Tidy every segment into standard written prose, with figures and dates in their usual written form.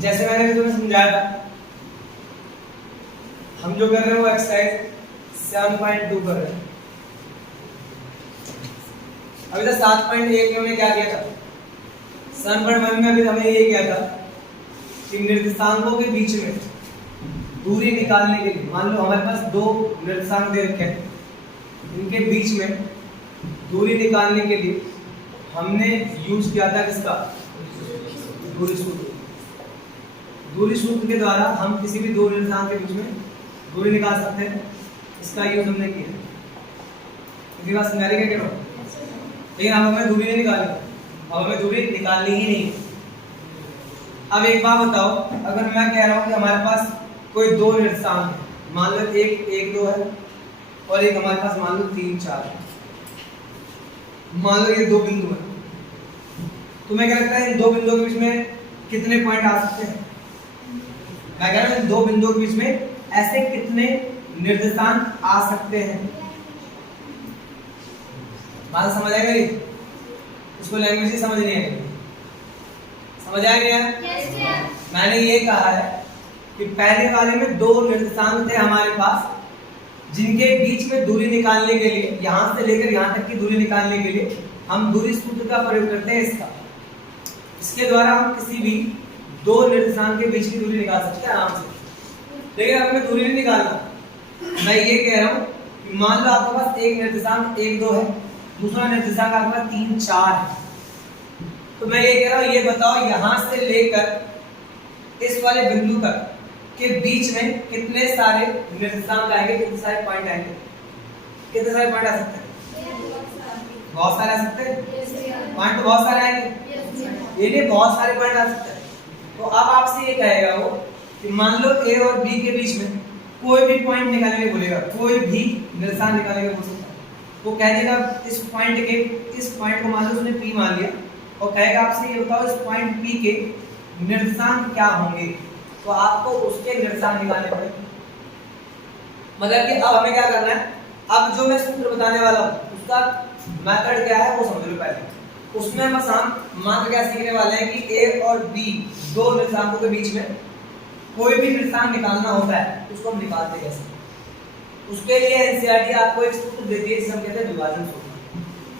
जैसे मैंने तुम्हें समझाया था, हम जो कर रहे हैं वो एक्सरसाइज 7.2 कर रहे हैं। अभी तक 7.1 में हमने क्या किया था? 7.1 में अभी हमने ये किया था कि निर्देशांकों के बीच में दूरी निकालने के लिए, मान लो हमारे पास दो निर्देशांक दे रखे हैं, इनके बीच में दूरी निकालने के लिए हमने यूज किया था किसका? दूरी सूत्र। दूरी सूत्र के द्वारा हम किसी भी दो निर्देशांक के बीच में दूरी निकाल सकते हैं, इसका यूज हमने किया। इसी बात समझा रही क्या? लेकिन अब हमें दूरी नहीं निकालनी, अब हमें दूरी निकालनी ही नहीं। अब एक बात बताओ, अगर मैं कह रहा हूं कि हमारे पास कोई दो निर्देशांक है, मान लो एक 1 2 है और एक हमारे पास मान लो 3 4 है, मान लो ये दो बिंदु है, तो मैं क्या लगता है इन दो बिंदुओं के बीच में कितने पॉइंट आ सकते हैं? मैं कह रहा हूं इन दो बिंदुओं के बीच में ऐसे कितने निर्देशांक आ सकते हैं? बात समझ आएगा? इसको लैंग्वेज ही समझनी है, समझ आ गया? मैंने ये कहा है कि पहले वाले में दो निर्देशांक थे हमारे पास, जिनके बीच में दूरी निकालने के लिए, यहां से लेकर यहां तक की दूरी निकालने के लिए हम दूरी सूत्र का प्रयोग करते हैं इसका। इसके द्वारा हम किसी भी दो निर्देशांक के बीच की दूरी निकाल सकते हैं आराम से। लेकिन अब हमें दूरी नहीं निकालना, मैं ये कह रहा हूं कि मान लो आपके पास एक निर्देशांक 1 2 है, दूसरा निर्देशांक आपके पास 3 4 है, तो मैं ये कह रहा हूं ये बताओ यहां से लेकर इस वाले बिंदु तक के बीच में कितने सारे निर्देशांक आएंगे, कितने सारे पॉइंट आएंगे? कितने सारे पॉइंट आ सकते हैं? बहुत सारे आ सकते हैं। पॉइंट तो बहुत सारे आएंगे, ये नहीं बहुत सारे पॉइंट आ सकते हैं। तो अब आपसे ये कहेगा वो कि मान लो ए और बी के बीच में कोई भी पॉइंट निकालने के बोलेगा, कोई भी निर्देशांक निकालने के बोल सकता है, वो कह देगा इस पॉइंट को मान लो उसने पी मान लिया और कहेगा आपसे ये बताओ इस पॉइंट पी के निर्देशांक क्या होंगे, तो आपको उसके निर्देशांक निकालने पड़ेंगे। मतलब कि अब हमें क्या करना है, अब जो मैं सूत्र बताने वाला हूं उसका मेथड क्या है वो समझ लो पहले। उसमें बस हम मात्र क्या सीखने वाले हैं कि ए और बी दो निर्देशांकों के बीच में कोई भी निर्देशांक निकालना होता है, उसको हम निकालते कैसे। उसके लिए एनसीईआरटी आपको एक सूत्र देती है जिसे हम कहते हैं विभाजन सूत्र।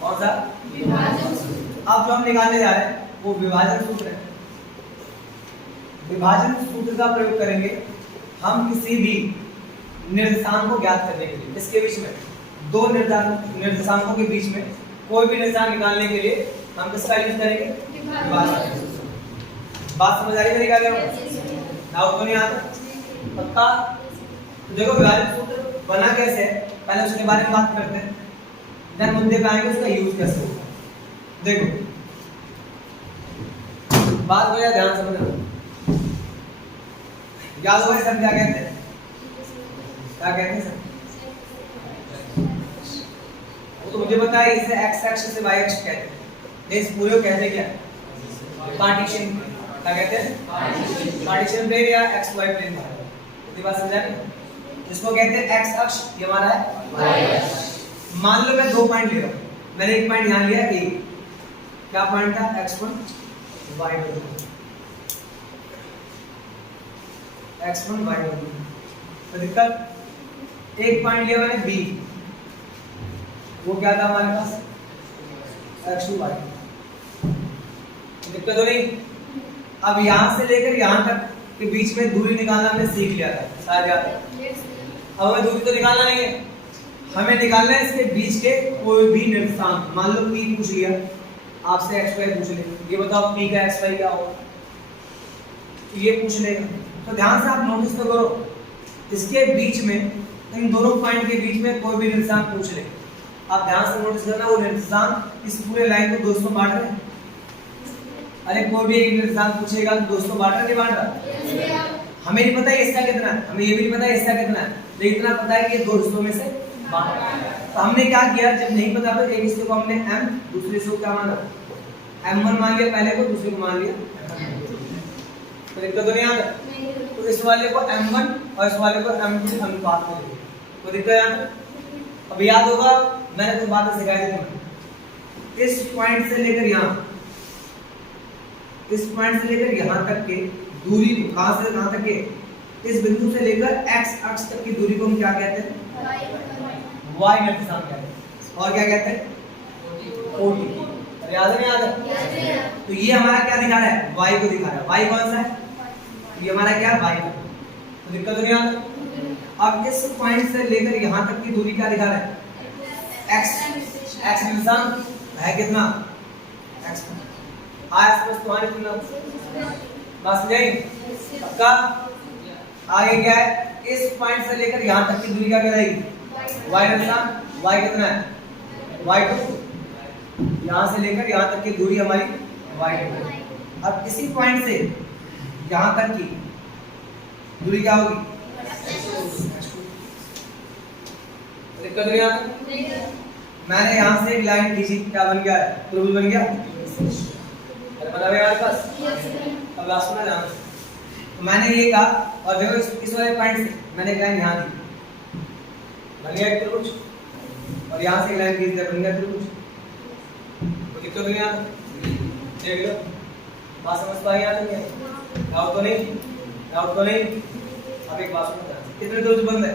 कौन सा? विभाजन सूत्र। अब जो हम निकालने जा रहे हैं वो विभाजन सूत्र है। विभाजन सूत्र का प्रयोग करेंगे हम किसी भी निर्देशांक को ज्ञात करने के लिए। इसके बीच में दो निर्देशांकों के बीच में कोई भी निर्देशांक निकालने के लिए हम किसका यूज करेंगे? विभाजन। बात समझ आ रही है? क्या कह रहा हूं? डाउट तो नहीं आता? पक्का? तो देखो विभाजन सूत्र बना कैसे है, पहले उसके बारे में बात करते हैं, देन मुद्दे पे आएंगे उसका यूज कैसे होगा। देखो बात को यार ध्यान समझना, याद होगा सर क्या कहते हैं? क्या कहते हैं सर? वो तो मुझे पता है, इसे एक्स अक्ष से वाई अक्ष कहते हैं, इस पूरे को कहते क्या? पार्टीशन। क्या कहते हैं? पार्टीशन प्लेन या एक्स वाई प्लेन। ये बात समझा नहीं? इसको कहते हैं एक्स अक्ष, ये हमारा है वाई अक्ष। मान लो मैं दो पॉइंट ले रहा हूं, मैंने एक पॉइंट यहां लिया ए, क्या पॉइंट था? x1 y1, x1 y1। तो दिक्कत एक पॉइंट लिया मैंने बी, वो क्या था हमारे पास? x2 y2। दिक्कत हो नहीं? अब यहां से लेकर यहां तक के बीच में दूरी निकालना हमने सीख लिया था, शायद याद है। अब हमें दूरी तो निकालना नहीं है, हमें निकालना है इसके बीच के कोई भी निर्देशांक। मान लो p पूछ लिया आपसे, x y पूछ ले, ये बताओ p का x y क्या होगा, ये पूछ लेगा। तो ध्यान से आप नोटिस तो करो, इसके बीच में इन दोनों पॉइंट के बीच में कोई भी निर्देशांक पूछ ले, आप ध्यान से नोटिस करना, वो निर्देशांक इस पूरे लाइन को 200 बांट रहे हैं। अरे कोई भी एक निर्देशांक पूछेगा तो 200 बांट रहा नहीं बांट रहा? हमें नहीं पता है इसका कितना है, हमें ये भी नहीं पता है इसका कितना है, लेकिन इतना पता है कि ये 2 हिस्सों में से बांट रहा है। तो हमने क्या किया, जब नहीं पता तो एक हिस्से को हमने m, दूसरे हिस्से को क्या माना? m1 मान लिया पहले को, दूसरे को मान लिया तो दिक्कत तो नहीं आता? तो इस वाले को m1 और इस वाले को m2 अनुपात में लिया, तो दिक्कत आता? अब याद होगा मैंने कुछ बातें सिखाई थी तुम्हें। इस पॉइंट से लेकर यहाँ, इस पॉइंट से लेकर यहाँ तक के दूरी को कहां से कहां तक के, इस बिंदु से लेकर x अक्ष तक की दूरी को हम क्या कहते हैं? y निर्देशांक कहते हैं। और क्या कहते हैं? OD। याद है नहीं याद है? तो ये हमारा क्या दिखा रहा है? y को दिखा रहा है। y कौन सा है? ये हमारा क्या है? y का। तो दिक्कत नहीं आता। अब इस पॉइंट से लेकर यहां तक की दूरी क्या दिखा रहा है? x निर्देशांक है कितना? x आस पास तो आने कितना बस नहीं पक्का। आगे क्या है? इस पॉइंट से लेकर यहां तक की दूरी क्या कहलाएगी? y निर्देशांक। y कितना है? y2। यहां से लेकर यहां तक की दूरी हमारी y2। अब इसी पॉइंट से यहां तक की दूरी क्या होगी? दिक्कत नहीं आता। मैंने यहां से एक लाइन खींची, क्या बन गया? त्रिभुज बन गया। अरे बता हमारे पास अब लास्ट में जाना। तो मैंने ये कहा और देखो इस वाले पॉइंट से मैंने एक लाइन यहां दी, बन गया एक त्रिभुज। और यहां से एक लाइन खींच दिया, बन गया त्रिभुज। तो दिक्कत नहीं आता। देख लो बात समझ पाई या नहीं? डाउट तो नहीं? डाउट तो नहीं? अब एक बात सुनो, कितने त्रिभुज बंद है?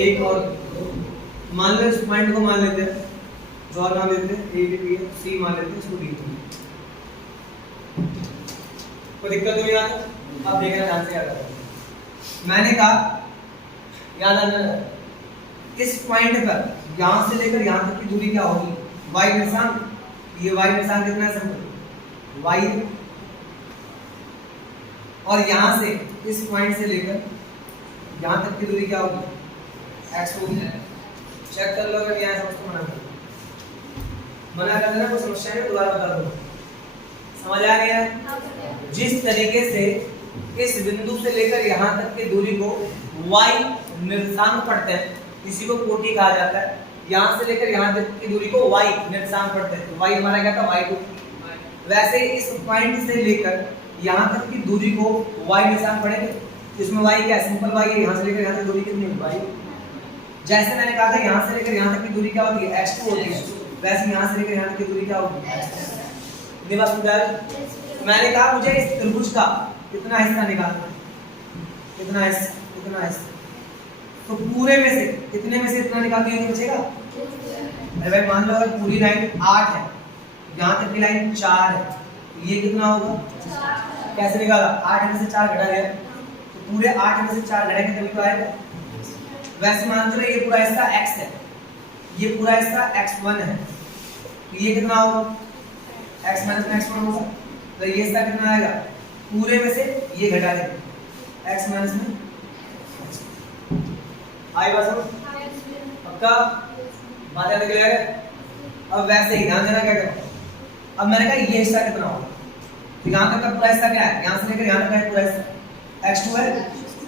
एक और मान लो इस पॉइंट को मान लेते हैं, जो और नाम लेते हैं ए बी सी मान लेते हैं, इसको डी। कोई दिक्कत नहीं आता। अब देखना ध्यान से याद रखना। मैंने कहा याद आना, इस पॉइंट पर यहां से लेकर यहां तक की दूरी क्या होगी? y निर्देशांक। ये y निर्देशांक कितना है? Simple y। और यहां से इस पॉइंट से लेकर यहां तक की दूरी क्या होगी? x होगी। चेक कर लो अगर यहां समझ तो मना कर देना, कोई समस्या नहीं, दोबारा बता दो। समझ आ गया? जिस तरीके से इस बिंदु से लेकर यहां तक की दूरी को y निर्देशांक पढ़ते हैं, इसी को कोटि कहा जाता है। यहां से लेकर यहां तक की दूरी को y निर्देशांक पढ़ते हैं, तो y हमारा क्या था? y2। वैसे इस पॉइंट से लेकर यहां तक की दूरी को y निर्देशांक पढ़ेंगे, इसमें y क्या है? सिंपल y है। यहां से लेकर यहां तक दूरी कितनी है? y। जैसे मैंने कहा था यहां से लेकर यहां तक की दूरी क्या होती है? x2 होती है। वैसे यहां से लेकर यहां तक की दूरी क्या होगी? इतनी बात समझ आ रही? मैंने कहा मुझे इस त्रिभुज का कितना हिस्सा निकालना है? कितना हिस्सा? कितना हिस्सा? तो पूरे में से कितने में से इतना निकाल दिया तो बचेगा? अरे भाई मान लो अगर पूरी लाइन 8 है, यहां तक की लाइन 4 है, तो ये कितना होगा? कैसे निकाला? 8 में से 4 घटा दिया, तो पूरे 8 में से 4 घटाएंगे तभी तो आएगा। वैसे मान लो ये पूरा हिस्सा x है, ये पूरा हिस्सा x1 है, तो ये कितना होगा? x माइनस में x1 होगा। तो ये हिस्सा कितना आएगा? पूरे में से ये घटा देंगे, x माइनस में आई बात समझ? पक्का बात याद रखिएगा। अब वैसे ही ध्यान देना क्या करें। अब मैंने कहा ये हिस्सा कितना होगा? तो यहाँ तक का पूरा हिस्सा क्या है? यहाँ से लेकर यहाँ तक का पूरा हिस्सा x2 है।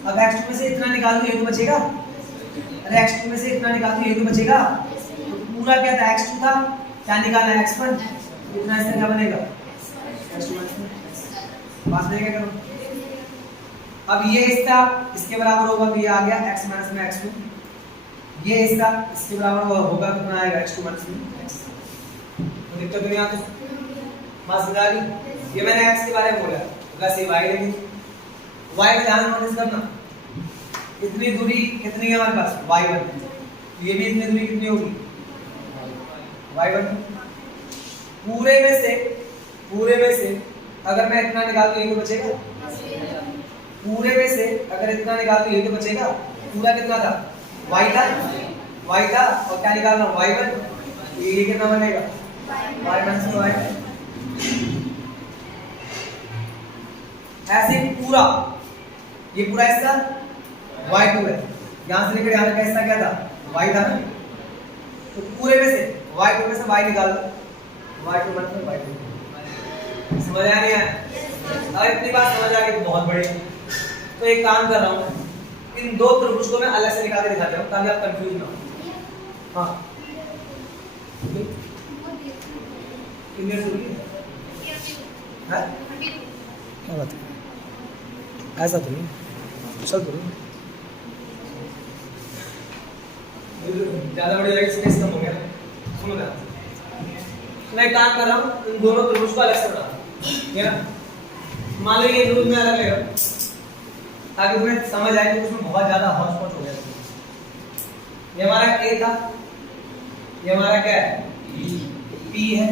अब x2 में से इतना निकाल दो, ये तो बचेगा। अरे x2 में से इतना निकाल दो, ये तो बचेगा। तो पूरा क्या था? x2 था, क्या निकालना है? x1। इतना हिस्सा क्या बनेगा? x2 पास में क्या करो। अब ये हिस्सा इसके बराबर होगा, तो ये आ गया x माइनस में x2। ये हिस्सा इसके बराबर होगा, कितना आएगा? x2 माइनस में x। तो दिक्कत नहीं आती। बात समझ आ गई? ये मैंने x के बारे में बोला, वैसे y लेंगे। y में ध्यान नोटिस करना, इतनी दूरी कितनी है हमारे पास? y1। ये भी इतनी दूरी कितनी होगी? y1। पूरे में से अगर मैं इतना निकाल दूं, ये तो बचेगा। पूरे में से अगर इतना निकाल दूं, ये तो बचेगा। पूरा कितना था? y था, और क्या निकालना? y1। ये कितना बनेगा? y minus y। ऐसे पूरा ये पूरा हिस्सा y2 है, यहां से लेकर यहां तक का हिस्सा क्या था? y था ना। तो पूरे में से y2 में से y निकाल दो, y2 माइनस y2। समझ आ गया? अगर इतनी बात समझ आ गई तो बहुत बढ़िया। तो एक काम कर रहा हूं, इन दो त्रिभुज को मैं अलग से निकाल के दिखाता हूं ताकि आप कंफ्यूज ना हो। हाँ कितनी दूरी है? क्या बात है? ऐसा तो नहीं, चल तो नहीं ज्यादा बड़ी जगह स्पेस कम हो गया। सुनो ध्यान से, मैं काम कर रहा हूँ इन दोनों त्रिभुज को अलग से बना, ठीक है ना। मान लो ये त्रिभुज में अलग ले रहा हूँ, ताकि तुम्हें समझ आए कि उसमें बहुत ज्यादा हौच पौच हो गया। ये हमारा ए था, ये हमारा क्या है पी है,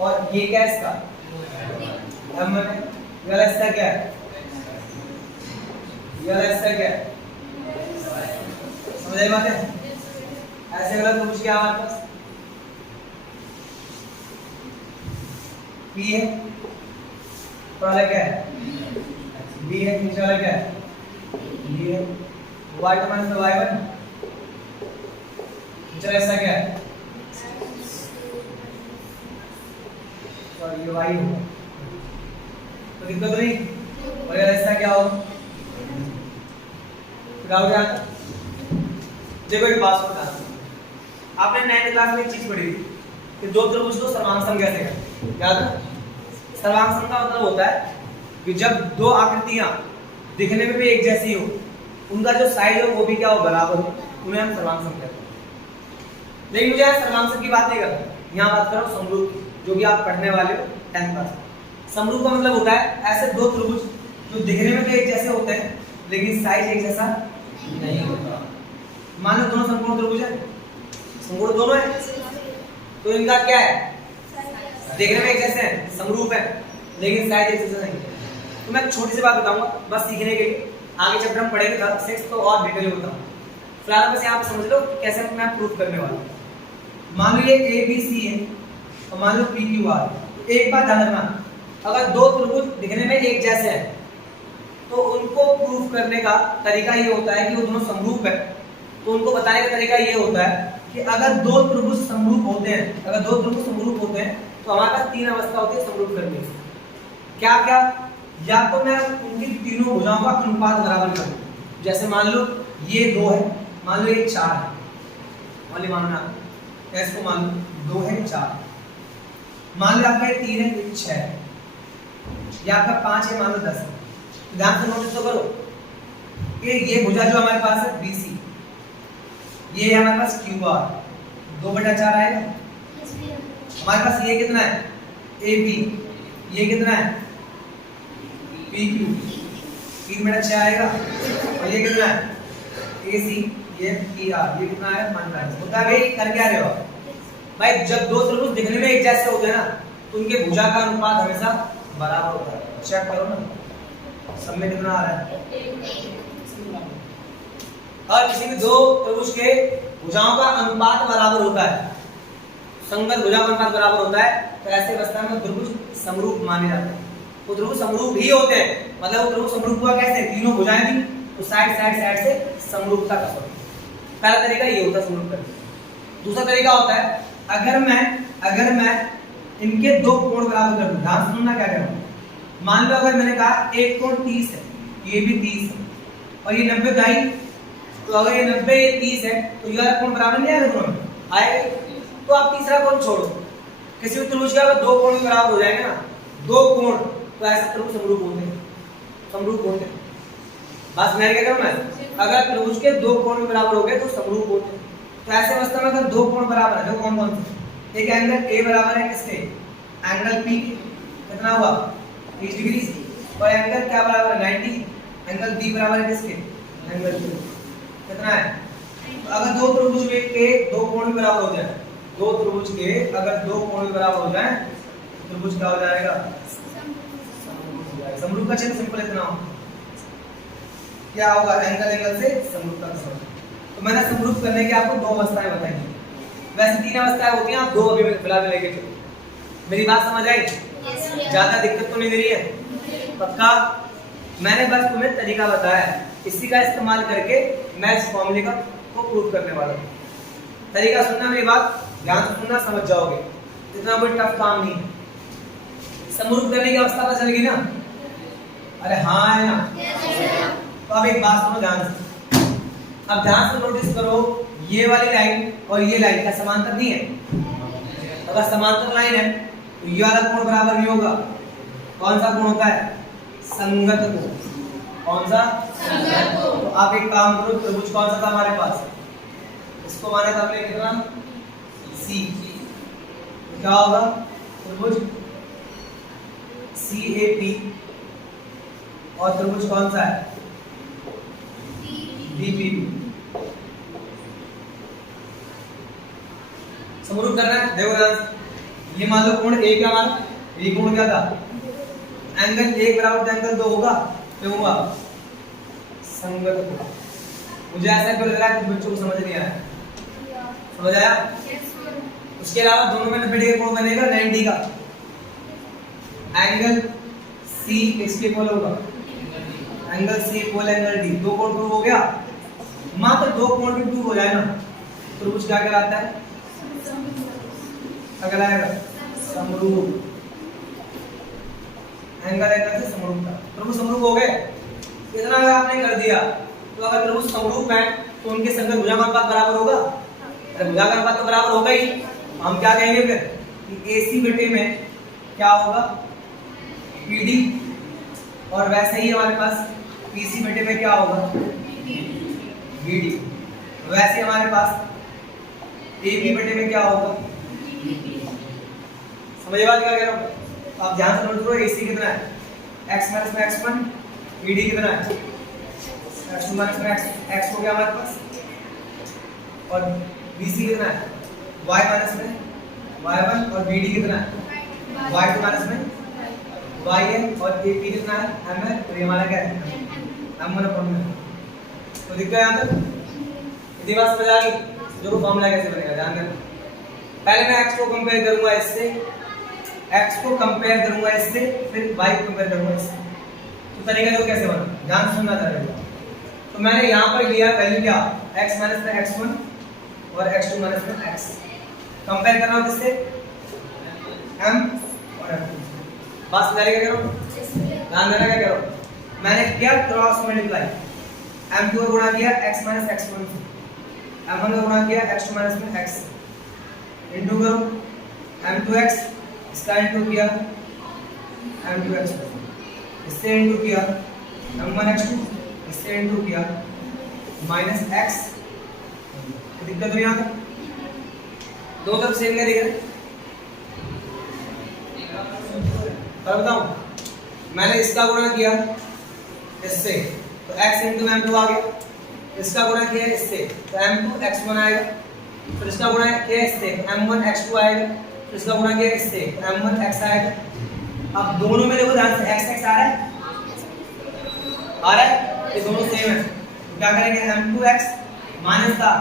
और ये क्या है इसका एम है, ये वाला इसका क्या है, ये वाला इसका क्या है, समझ आई बात है। ऐसे गलत तो कुछ क्या हमारे पास पी है, वाला क्या है बी है, नीचे वाला क्या है बी है, वाई का माइनस वाई वन, नीचे ऐसा क्या है ये वाई होगा, तो दिक्कत नहीं। और ऐसा क्या हो डाउट है। देखो एक बात बता, आपने 9th क्लास में एक चीज पढ़ी थी कि दो त्रिभुज को सर्वांगसम कैसे करते, याद है। सर्वांगसम का मतलब होता है कि जब दो आकृतियां दिखने में भी एक जैसी हो, उनका जो साइज हो वो भी क्या हो बराबर हो, उन्हें हम सर्वांगसम कहते हैं। लेकिन मुझे सर्वांगसम की बात नहीं करना, यहाँ बात कर रहा हूँ समरूप की, जो कि आप पढ़ने वाले हो 10th क्लास में। समरूप का मतलब होता है ऐसे दो त्रिभुज जो दिखने में तो एक जैसे होते हैं लेकिन साइज एक जैसा नहीं होता। मान लो दोनों समकोण त्रिभुज है, समकोण दोनों है, तो इनका क्या है देखने में एक जैसे हैं, समरूप है, लेकिन साइज एक जैसा नहीं है। तो मैं छोटी सी बात बताऊंगा बस सीखने के लिए, आगे चैप्टर हम पढ़ेंगे 6 तो और डिटेल में बताऊंगा। फिलहाल बस यहाँ पे समझ लो कैसे मैं प्रूफ करने वाला हूँ। मान लो ये ए बी सी है और मान लो पी क्यू आर। एक बात ध्यान रखना, अगर दो त्रिभुज दिखने में एक जैसे हैं तो उनको प्रूफ करने का तरीका ये होता है कि वो दोनों समरूप है। तो उनको बताने का तरीका ये होता है कि अगर दो त्रिभुज समरूप होते हैं, अगर दो त्रिभुज समरूप होते हैं तो हमारे पास 3 अवस्था होती है समरूप करने की। क्या क्या, या तो मैं उनकी तीनों भुजाओं का अनुपात बराबर करूं, जैसे मान लो ये 2 है, मान लो ये 4 है, मान लो मानना इसको मान लो 2 है 4, मान लो आपका 3 है 6 है, या आपका 5 है मान लो 10 है। ध्यान से नोटिस तो करो कि ये भुजा जो हमारे पास है BC, ये है हमारे पास QR 2/4 आएगा। हमारे पास ये कितना है AB, ये कितना है PQ 3/6 आएगा, और ये कितना है AC, ये PR, ये कितना है 5/5। होता है भाई, कर क्या रहे हो भाई, जब दो त्रिभुज दिखने में एक जैसे होते हैं ना तो उनके भुजा का अनुपात हमेशा बराबर होता है। चेक करो ना सब में कितना आ रहा है। और किसी भी दो त्रिभुज के भुजाओं का अनुपात बराबर होता है, संगत भुजा का अनुपात बराबर होता है, तो ऐसे अवस्था में त्रिभुज समरूप माने जाते हैं। वो त्रिभुज समरूप ही होते हैं, मतलब वो त्रिभुज समरूप हुआ कैसे, तीनों भुजाएं थी तो साइड से समरूपता का फर्क। पहला तरीका ये होता है समरूप करने। दूसरा तरीका होता है अगर मैं इनके दो कोण बराबर कर दूं, ध्यान सुनना क्या करूं। मान लो अगर मैंने कहा एक कोण 30 है, ये भी 30 है, और ये 90 दाई, तो अगर ये 90 ये 30 है तो ये वाला कोण बराबर नहीं आएगा दोनों में, आएगा। तो आप तीसरा कोण छोड़ो, किसी भी त्रिभुज का दो कोण भी बराबर हो जाएंगे ना, दो कोण, तो ऐसा त्रिभुज समरूप होते हैं, समरूप होते हैं। बस मैं क्या करूं, मैं अगर त्रिभुज के दो कोण भी बराबर हो गए तो समरूप होते हैं। तो ऐसे अवस्था में अगर दो कोण बराबर है, दो कोण कौन से, एक एंगल A बराबर है किसके, एंगल P कितना हुआ 30 डिग्री, और एंगल क्या बराबर है 90, एंगल B बराबर है किसके, एंगल Q कितना है। तो अगर दो त्रिभुज के दो कोण भी बराबर हो जाए, दो त्रिभुज के अगर दो कोण भी बराबर हो जाए तो त्रिभुज क्या हो जाएगा, समरूप का चिन्ह सिंपल इतना हो, क्या होगा एंगल से समरूपता का संबंध। तो मैंने समरूप करने के आपको 2 अवस्थाएं बताई, वैसे 3 अवस्थाएं होती हैं, आप 2 अभी फिलहाल लेके चलो। मेरी बात समझ आई? ज्यादा दिक्कत तो नहीं दे रही है, पक्का। मैंने बस तुम्हें तरीका बताया, इसी का इस्तेमाल करके मैं इस फॉर्मूले को प्रूव करने वाला हूँ। तरीका सुनना, मेरी बात ध्यान से सुनना, समझ जाओगे, इतना कोई टफ काम नहीं है। समरूप करने की अवस्था पता चलेगी ना, अरे हाँ है ना। तो अब एक बात सुनो ध्यान से, अब ध्यान से नोटिस करो, ये वाली लाइन और ये लाइन क्या समांतर नहीं है? अगर समांतर लाइन है तो ये वाला कोण बराबर नहीं होगा। कौन सा कोण होता है? संगत कोण। कौन सा? संगत कोण। तो आप एक काम करो, त्रिभुज कौन सा था हमारे पास, इसको माना था हमने कितना, C। तो क्या होगा, त्रिभुज CAP, और त्रिभुज कौन सा है, DPB। समरूप करना है, देखो ध्यान। ये मान लो कोण A क्या माना, ये कोण क्या था, एंगल 1 बराबर एंगल 2 होगा, तो हुआ संगत कोण। मुझे ऐसा क्यों लग रहा है कि बच्चों को समझ नहीं आया, समझ आया? उसके अलावा दोनों में 90 डिग्री कोण बनेगा 90 का, एंगल C किसके इक्वल होगा, angle C equal angle D, दो कोण प्रूव हो गया। मात्र दो कोण भी प्रूव हो जाए ना तो त्रिभुज क्या कहलाता है, क्या कहलाएगा, समरूप। एंगल एंगल से समरूप था, त्रिभुज समरूप हो गए। इतना अगर आपने कर दिया तो अगर त्रिभुज समरूप है तो उनके संगत भुजांग अनुपात बराबर होगा, अरे भुजांग अनुपात तो बराबर होगा ही। हम क्या कहेंगे फिर कि AC बटे में क्या होगा, PD, और वैसे ही हमारे पास PC बटे में क्या होगा, BD। वैसे हमारे पास AB बटे में क्या होगा, समझिए बात क्या कह रहा हूं। आप ध्यान से नोट करो, AC कितना है, x माइनस में x1, BD कितना है, x2 माइनस में x हो गया हमारे पास, और BC कितना है, y माइनस में y1, और BD कितना है, y2 माइनस में y है, और AP कितना है, m है, तो ये हमारा क्या है, m1 अपॉन में। तो दिख गया यहाँ तक, इतनी बात समझ आ गई। जो फॉर्मूला कैसे बनेगा ध्यान देना। पहले मैं x को कंपेयर करूंगा इससे, x को कंपेयर करूंगा इससे, फिर y को कंपेयर करूंगा इससे। तो तरीका देखो कैसे बना, ध्यान से सुनना चाहिए। तो मैंने यहाँ पर लिया वैल्यू क्या, x माइनस में x1 और x2 माइनस में x, कंपेयर करना हो किससे, m और m। बात समझ रहे क्या कह रहा हूँ, ध्यान देना क्या कह रहा हूँ। मैंने किया क्रॉस मल्टीप्लाई, m2 को गुणा किया x माइनस x1 से, m1 को गुणा किया x2 माइनस में x, इंटू करो m2x, इसका इंटू किया m2x, इससे इंटू किया m1x2, इससे इंटू किया माइनस x। दिक्कत नहीं आता, दो तरफ सेम क्या दिख रहा है। और बताऊं, मैंने इसका गुणा किया इससे तो x इंटू m2 आ गया, इसका गुणा किया इससे तो m2 x1 आएगा, फिर इसका गुणा किया इससे m1 x2 आएगा, फिर इसका गुणा किया इससे m1 x आएगा। अब दोनों में देखो ध्यान से x x आ रहा है, आ रहा है, ये दोनों सेम है, तो क्या करेंगे m2x माइनस का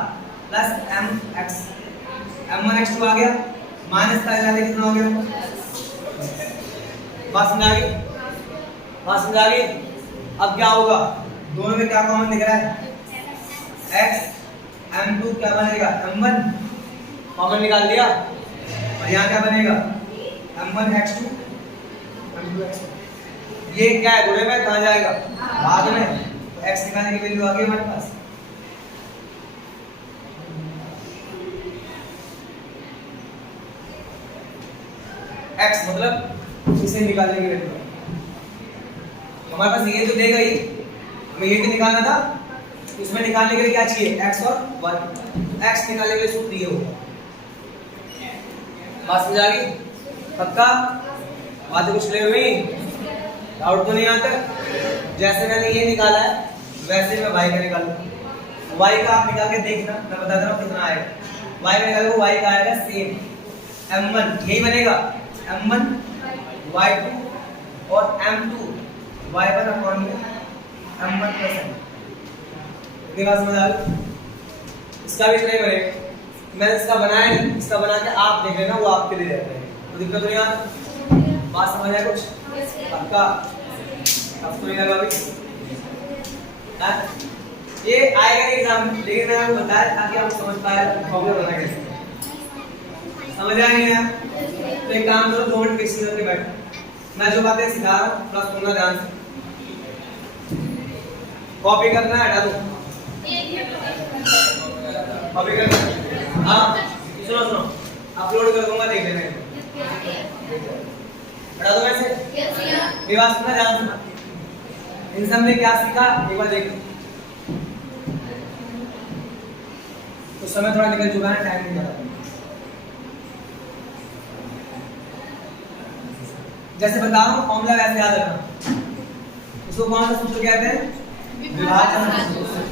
प्लस mx, m1 x2 आ गया, माइनस का जाते कितना हो गया, बात समझ आ गई, बात समझ आ गई। अब क्या होगा, दोनों में क्या कॉमन दिख रहा है, x, m2 क्या बनेगा, m1 कॉमन निकाल दिया, और यहाँ क्या बनेगा, m1 x2 m2 x2। ये क्या है, गुणे में कहाँ जाएगा, भाग में, तो x निकालने की वैल्यू आ गई हमारे पास। x मतलब इसे निकालने की वैल्यू हमारे पास ये तो देगा ही, हमें ये तो निकालना था, इसमें निकालने के लिए क्या चाहिए, x और y। x निकालने के लिए सूत्र ये होगा। बात समझ आ गई, पक्का, बातें कुछ ले हुई, डाउट तो नहीं आता। जैसे मैंने ये निकाला है वैसे मैं y का निकालूंगा, y का आप निकाल के देखना, मैं बता दे रहा हूँ कितना आएगा। y का निकालोगे, y का आएगा सेम m1, यही बनेगा m1 y2 और m2 y1 अपॉन में m1 प्लस m। इतनी बात समझ आ गई। इसका भी नहीं बनेगा, मैंने इसका बनाया नहीं, इसका बना के आप देख लेना, वो आपके लिए रहता है, तो दिक्कत नहीं आता। बात समझ आया कुछ, पक्का, आपको नहीं लगा अभी, ये आएगा एग्जाम, लेकिन मैंने आपको बताया ताकि आप समझ पाए प्रॉब्लम बना कैसे, समझ आया नहीं आया। तो एक काम करो, 2 मिनट फिक्स करके बैठो, मैं जो बातें सिखा रहा हूँ थोड़ा सुनना ध्यान से, कॉपी करना है, हटा दो, कॉपी करना है, हाँ सुनो सुनो, अपलोड कर दूंगा, देख लेना, हटा दो वैसे, मेरी बात सुनना ध्यान से। इन सब ने क्या सीखा एक बार देखो, तो समय थोड़ा निकल चुका है, टाइम नहीं लगा। जैसे बता रहा हूँ फॉर्मूला वैसे याद रखना, उसको कौन सा सूत्र कहते हैं, विभाजन सूत्र।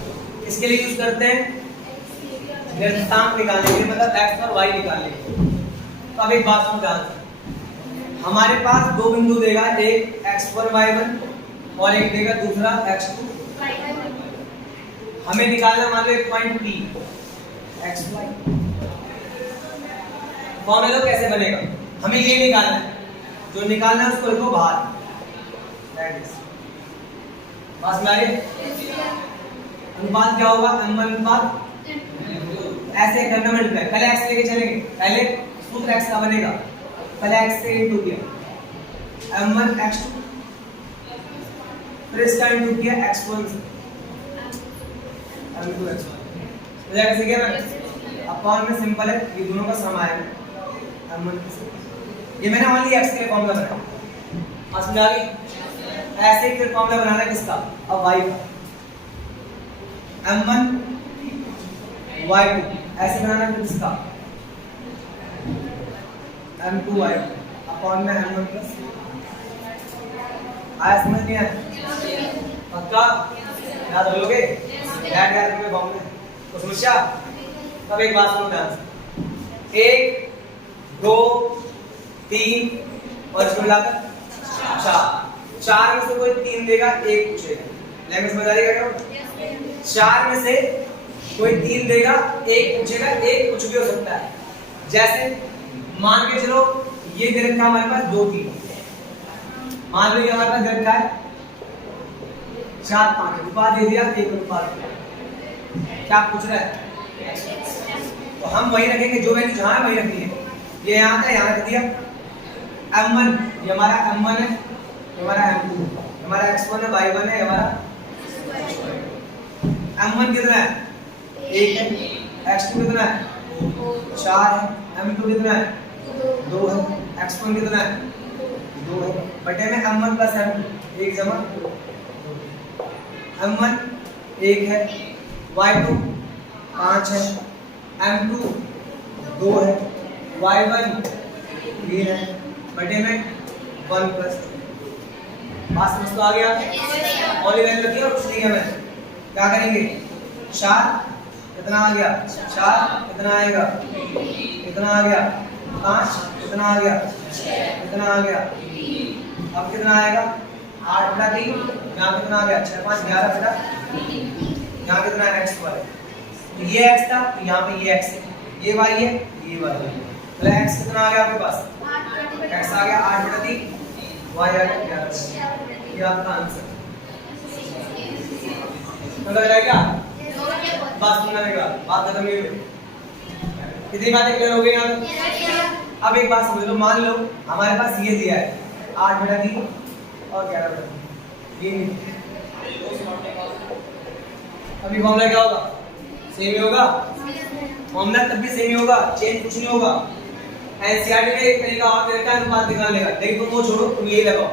इसके लिए यूज करते हैं निर्देशांक निकालने के लिए, मतलब x और y निकालने के लिए। तो अब एक बात सुनो ध्यान से, हमारे पास दो बिंदु देगा, एक x1 y1 और एक देगा दूसरा x2 y2। हमें निकालना मान लो एक पॉइंट P xy। फॉर्मूला कैसे बनेगा, हमें ये निकालना है, जो निकालना है उसको लिखो बाहर। बात में आ रही है? अनुपात क्या होगा, m1 अनुपात ऐसे करना मिलता है, पहले x लेके चलेंगे, पहले सूत्र x का बनेगा, पहले x से इंटू किया m1 x2, फिर इसका इंटू किया x1 से m2 x1। तो कैसे किया मैंने, अपॉन में सिंपल है, ये दोनों का सम आएगा m1 से। ये मैंने ओनली x के लिए फॉर्मूला बनाया, समझ आ गई? ऐसे ही फिर फॉर्मूला बनाना है किसका, अब y का, m1 y2 ऐसे बनाना है किसका, m2 y2 अपॉन में m1 प्लस। आया समझ नहीं आया? पक्का याद रखोगे? याद रखोगे फॉर्मूले तो समस्या। तब एक बात सुनो ध्यान से, 1 2 3 और इसको मिलाकर 4 में से कोई 3 देगा, 1 पूछेगा। लैंग्वेज समझ आ रही है क्या? 4 में से कोई 3 देगा, 1 पूछेगा, 1 कुछ भी हो सकता है। जैसे मान के चलो ये दे रखा है हमारे पास 2 3, मान लो ये हमारे पास दे रखा है 4 5, अनुपात दे दिया 1 अनुपात। क्या पूछ रहा है? तो हम वही रखेंगे, जो वैल्यू जहां है वही रखनी है। ये यहाँ था, यहाँ रख दिया m1, ये हमारा m1 है, हमारा m2, हमारा x1 है, y1 है, हमारा m1 कितना है 1 है, x2 कितना है 4 है, m2 कितना है 2 है, x1 कितना है 2 है, बटे में m1 प्लस m2 1 जमा m1 1 है, y2 5 है, m2 2 है, y1 3 है, बटे में 1 प्लस। बात समझ तो आ गया? और ये वैल्यू रखी और कुछ नहीं है। मैं क्या करेंगे, 4 कितना आ गया, 4 कितना आएगा, कितना आ गया 5 कितना आ गया, कितना आ गया, अब कितना आएगा 8 बटा 3, यहाँ कितना आ गया 6 5 11 बटा, यहाँ कितना है x वाला, तो ये x था, तो यहाँ पे ये x है, ये y है, ये y है, तो x कितना आ गया आपके पास, x आ गया 8 बटा 3, y आ गया 11। ये आपका आंसर समझ रहा है क्या? बात सुनना रहेगा, बात खत्म नहीं हुई। कितनी बातें क्लियर हो गई यहाँ? अब एक बात समझ लो, मान लो हमारे पास ये दिया है 8 बटा 3 और 11 बटा 3, ये नहीं, अभी फॉर्मूला क्या होगा, सेम ही होगा, फॉर्मूला तब भी सेम ही होगा, चेंज कुछ नहीं होगा। एनसीईआरटी में एक तरीका और दे रखा है अनुपात निकालने का, लेकिन तुम वो छोड़ो, तुम ये लगाओ,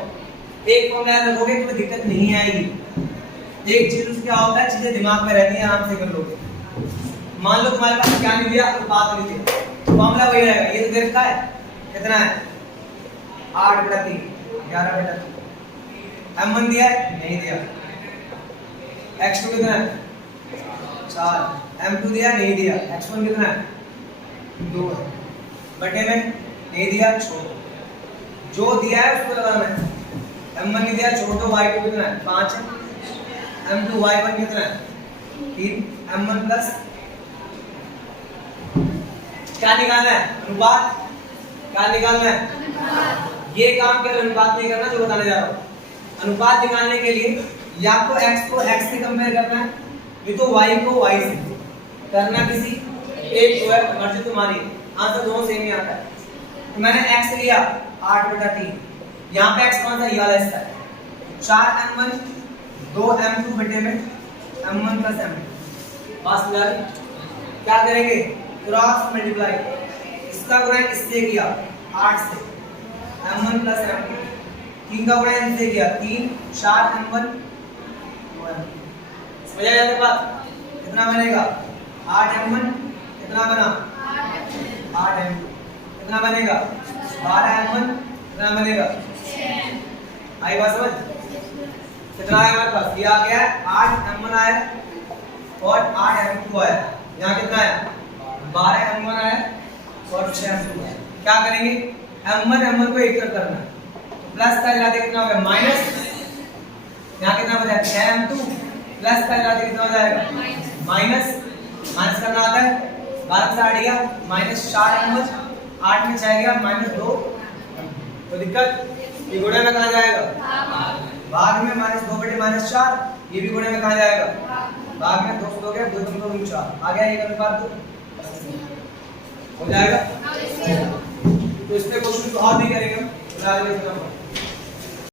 एक फॉर्मूला याद रखोगे तुम्हें दिक्कत नहीं आएगी। एक चीज उसके क्या होता है, चीजें दिमाग में रहती हैं, आराम से कर लोगे। मान लो तुम्हारे पास क्या नहीं दिया, अनुपात नहीं दिया, फॉर्मूला वही रहेगा, ये तो दे रखा है कितना है 8 बटा 3 11 बटा 3, m1 दिया है नहीं दिया, x2 कितना है 4, m2 दिया नहीं दिया, x1 कितना है 2 है, बटे में नहीं दिया छोड़, जो दिया है उसको लगाना है, m1 नहीं दिया छोड़ दो, y2 कितना है 5 है, m2 y1 कितना है 3, m1 प्लस क्या निकालना है, अनुपात, क्या निकालना है, ये काम केवल अनुपात नहीं करना जो बताने जा रहा हूँ। अनुपात निकालने के लिए या तो x को x से कंपेयर करना है, नहीं तो y को y से करना, किसी एक को है, मर्जी तुम्हारी, आंसर दोनों सेम ही आता है। तो मैंने x लिया 8 बटा 3, यहाँ पे x कौन सा, ये वाला इसका है 4 m1 2 m2 बटे में m1 प्लस m2। पास हो जाएगी, क्या करेंगे क्रॉस मल्टीप्लाई, इसका गुणा इससे किया 8 से m1 प्लस m2, 3 का गुणा इससे किया 3 4 m1 समझ आया ये बात? कितना बनेगा 8 m1 कितना बना 8 m2 कितना बनेगा 12 m1 कितना बनेगा 6। आई बात समझ? कितना आया हमारे पास, ये आ गया 8 m1 आया और 8 M2 आया। यहाँ कितना आया? 12 M1 आया और 6 M2 आया। क्या करेंगे? M1 M1 को एक तरफ करना है, तो प्लस का इरादे कितना हो गया? माइनस। यहाँ कितना बचा? 6 M2 प्लस का इरादे कितना हो जाएगा? माइनस। माइनस करना आता है, 12 से 8 गया माइनस 4 M1, 8 में 6 गया माइनस 2। तो दिक्कत, ये गुणे में कहाँ जाएगा? भाग में माइनस 2 बटे माइनस 4, ये भी गुणे में कहाँ जाएगा? भाग में 2 से हो गया, 2 2 2 4 आ गया, ये अनुपात तो हो जाएगा। तो इस पे क्वेश्चन और भी करेंगे हम।